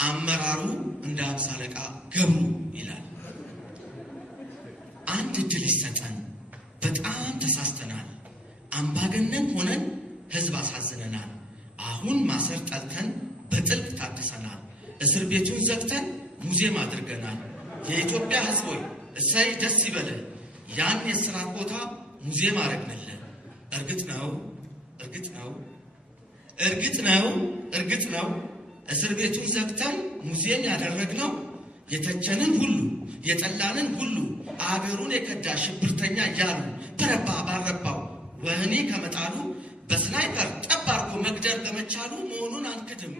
አመራሩ እንደ 50 አለቃ ገብሩ ይላል። አንድ እድል ይሰጠን። በጣም ተሳስተናል። አምባገነን ሆነን ህዝብ አሳዝነናል። አሁን ማሰር ጠልተን በጥልቅ ታድሰናል። እስር ቤቱን ዘግተን ሙዚየም አድርገናል። የኢትዮጵያ ህዝብ ሆይ እሰይ ደስ ይበለ። ያን የስራት ቦታ ሙዚየም አረግንልን። እርግጥ ነው እስር ቤቱን ዘግተን ሙዚየም ያደረግነው የተቸንን ሁሉ የጠላንን ሁሉ አገሩን የከዳ ሽብርተኛ እያሉ በረባ ባረባው ወህኒ ከመጣሉ በስናይፐር ጠብ አድርጎ መግደል በመቻሉ መሆኑን አንክድም።